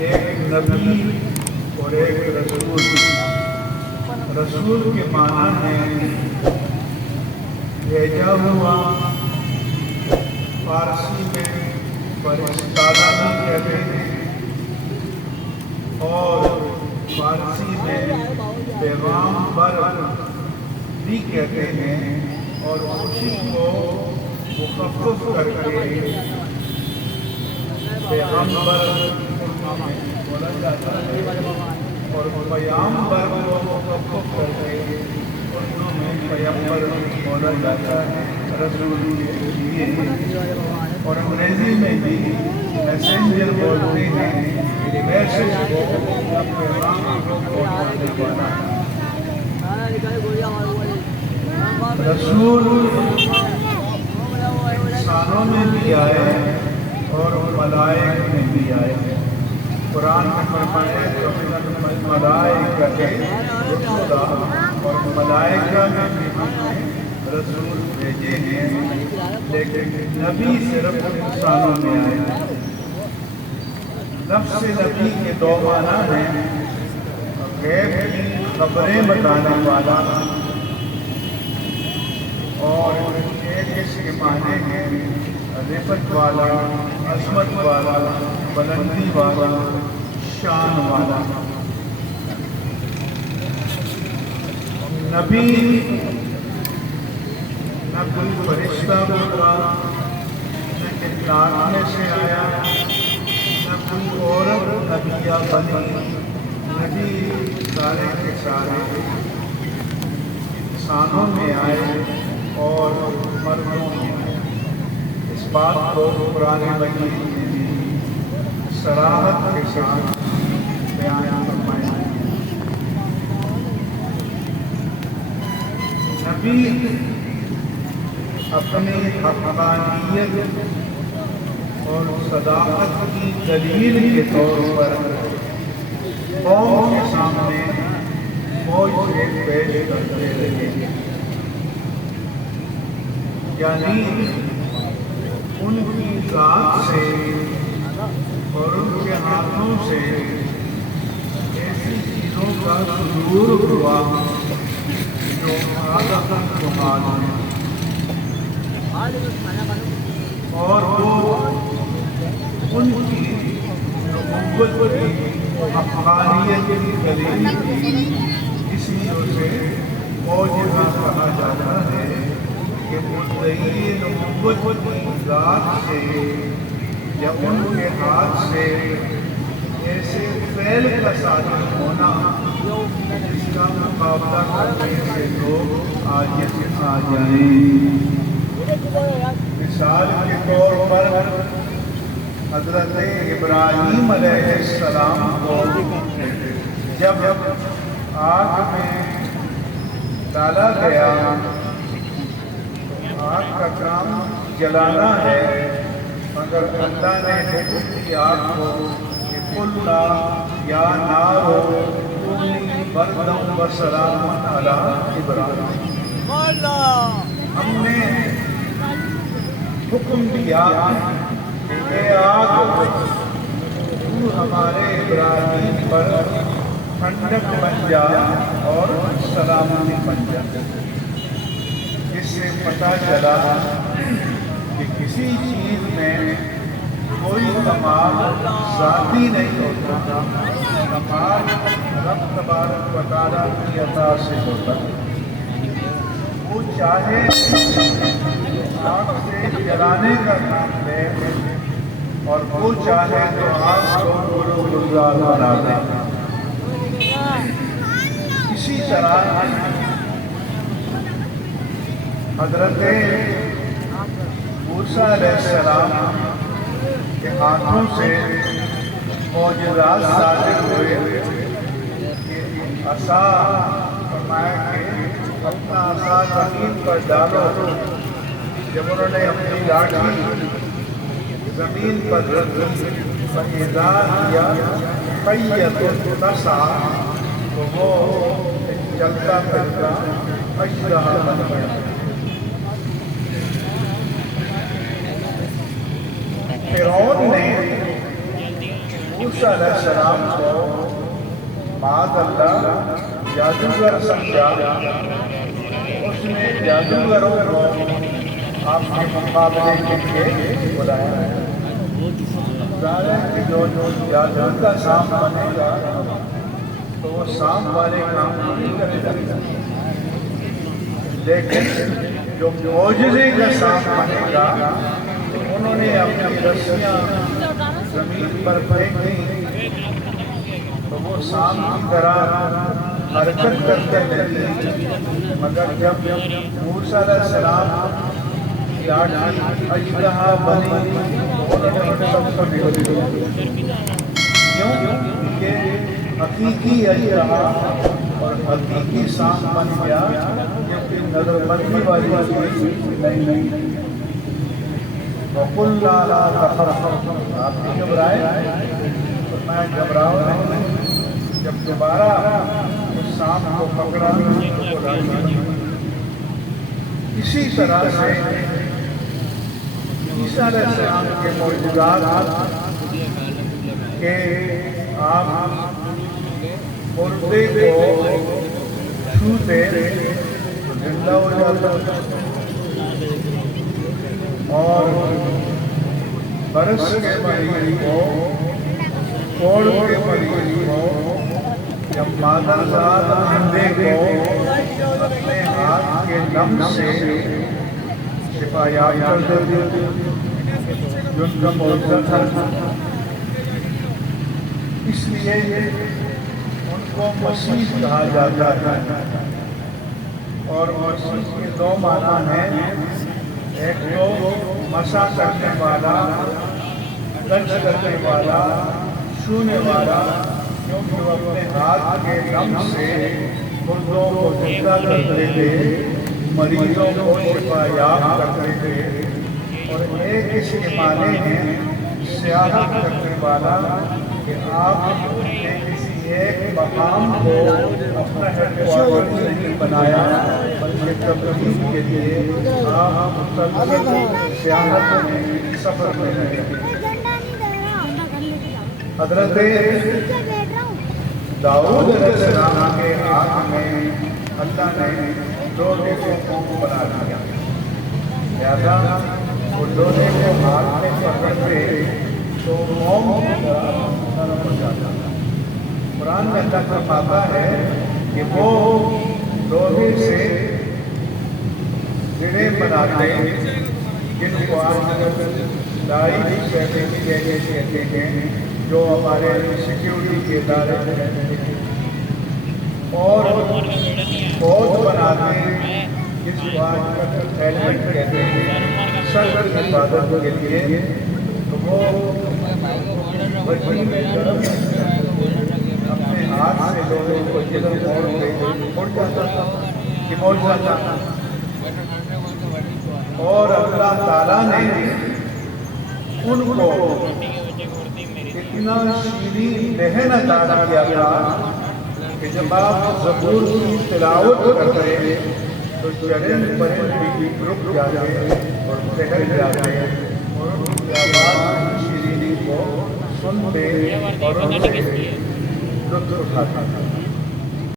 ایک نبی اور ایک رسول۔ رسول کے معنی ہے بھیجا ہوا، فارسی میں فرستادہ بھی کہتے ہیں اور فارسی میں پیغام بر بھی کہتے ہیں، اور اسی کو مخفف کر کے پیغمبر بولا جاتا ہے، اور پیغمبر کو مخفف کر کے اردو میں پیغمبر بولا جاتا ہے، رسول کے لیے۔ اور انگریزی میں بھی میسنجر بولتے ہیں، میسج کو یا پیغام کو پہنچانے والا۔ رسول انسانوں میں بھی آئے اور ملائک میں بھی آئے۔ قرآن میں فرمایا کہ ملائکہ رسولا، اور ملائکہ میں بھی ہم نے رسول بھیجے ہیں، لیکن نبی صرف انسانوں میں آئے ہیں۔ نفس نبی کے دو معنی ہیں، غیب کی خبریں بتانے والا، اور ایک اس کے معنی ہیں رفعت والا، عظمت والا، بلندی والا، شان والا۔ نبی نہ کوئی فرشتہ ہوگا، نہ جنات میں سے آیا، نہ کوئی عورت نبیہ بنی۔ نبی سارے کے سارے انسانوں میں آئے اور مردوں میں آئے۔ اس بات کو قرآن مجید میں بھی صراحت کے ساتھ بیان فرمایا ہے۔ نبی اپنی حقانیت اور صداقت کی دلیل کے طور پر قوم کے سامنے فوج سے پیش کرتے رہے، یعنی ان کی ذات سے اور ان کے ہاتھوں سے ایسی چیزوں کا ظہور ہوا جو عادتاً محال ہیں، اور وہ ان کی نبوت کی حقانیت کی دلیل تھی۔ اس لیے معجزہ کہا جاتا ہے کہ مدعی نبوت کی ذات سے یا ان کے ہاتھ سے ایسے فعل کا صادر ہونا جس کا مقابلہ کرنے سے لوگ عاجز آ جائیں۔ مثال کے طور پر حضرت ابراہیم علیہ السلام کو جب آگ میں ڈالا گیا، آگ کا کام جلانا ہے، مگر اللہ نے حکم دی آگ کو کہ قلنا یا نار کونی بردا وسلاما علی ابراہیم۔ ہم نے حکم دیا کہ اے آگ تو ہمارے ابراہیم پر ٹھنڈک بن جا اور سلامتی بن جا۔ اس سے پتہ چلا کہ کسی چیز میں کوئی کمال ذاتی نہیں ہوتا، کمال رب تبارک و تعالیٰ کی عطا سے ہوتا ہے۔ وہ چاہے آگ سے جلانے کا کام لے اور وہ چاہے تو آگ کو گلزار بنا دے۔ اسی طرح حضرت موسیٰ علیہ السلام کے ہاتھوں سے معجزات صادر ہوئے کہ عصا، فرمایا کہ اپنا عصا زمین پر ڈالو۔ جب انہوں نے اپنی لاٹھی زمین پر رکھی فَإِذَا هِيَ حَيَّةٌ تَسْعَىٰ، تو وہ چلتا پھرتا اژدہا بن گیا۔ فرعون نے موسیٰ علیہ السلام کو معاذ اللہ جادوگر سمجھا، اس نے جادوگروں کو آپ کے مقابلے کے لیے بلایا۔ ظاہر ہے کہ جو جادو کا سانپ بنے گا تو وہ سانپ والے کام کو نہیں کرے گا، لیکن جو معجزے کا سانپ بنے گا انہوں نے اپنی رسیاں زمین پر پھینکی تو وہ سانپ کی طرح حرکت کرتے لگی، مگر جب موسیٰ علیہ السلام لاٹھی اژدہا بنی انہوں نے ان سب کو نگل دیا۔ کیوں؟ یہ حقیقی اژدہا اور حقیقی سانپ بن گیا، کیونکہ نظر بندی والی چیز نہیں۔ وَقُلْ لَا تَخَفْ، آپ بھی گھبرائے، میں گھبراؤ نہیں۔ جب دوبارہ اس سانپ کو پکڑا تو وہ لاٹھی بن۔ اسی طرح سے عیسیٰ علیہ السلام کے معجزات کہ آپ مردے کو چھوتے تو زندہ ہو جاتا، اور برس کے مریض کو، کوڑ کے مریض کو، یا مادر ذات اندھے کو اپنے ہاتھ کے نم سے شفا یاب کر دیتے، جن کا معجزہ تھا۔ اس لیے ان کو مسیح کہا جاتا ہے، اور مسیح کے دو معنی ہیں، ایک تو مسا کرنے والا، ٹچ کرنے والا، چھونے والا، کیونکہ وہ اپنے ہاتھ کے نم سے مردوں کو زندہ کرتے تھے، مریضوں کو شفا یاب کرتے تھے۔ اور ایک اس کے معنی ہیں سیاحت کرنے والا، کہ آپ نے کسی ایک مقام کو اپنا ہیڈ کوارٹر نہیں بنایا، بلکہ تبلیغ کے لیے آپ مسلسل سیاحت میں، سفر میں رہے۔ حضرت داؤد علیہ السلام کے ہاتھ میں اللہ نے دو لوگوں کو بنا دیا، لہذا وہ لوگے کو ہاتھ میں پکڑتے تو قوم کی طرح نرم ہو جاتا۔ قرآن میں اللہ فرماتا ہے کہ وہ لوہے سے گڑے بناتے جن کو آج لائی کہتے ہیں، جو ہمارے سیکیورٹی کے ادارے میں، اور فوج بناتے جس کو آج کل ہیلمٹ کہتے ہیں سر کی حفاظت کے لیے، تو وہ بچی میں اپنے ہاتھ سے لوگوں کو جدھر موڑ جاتا تھا کہ موڑ جاتا تھا۔ اور اللہ تعالیٰ نے ان کو اتنا شیریں لہن عطا کیا تھا کہ جب آپ زبور کی تلاوت کرتے تو چرند پرند بھی رک جاتے اور ٹہل جاتے، اور ان کی آواز کی شیرینی کو سنتے اور ان سے لطف اٹھاتے۔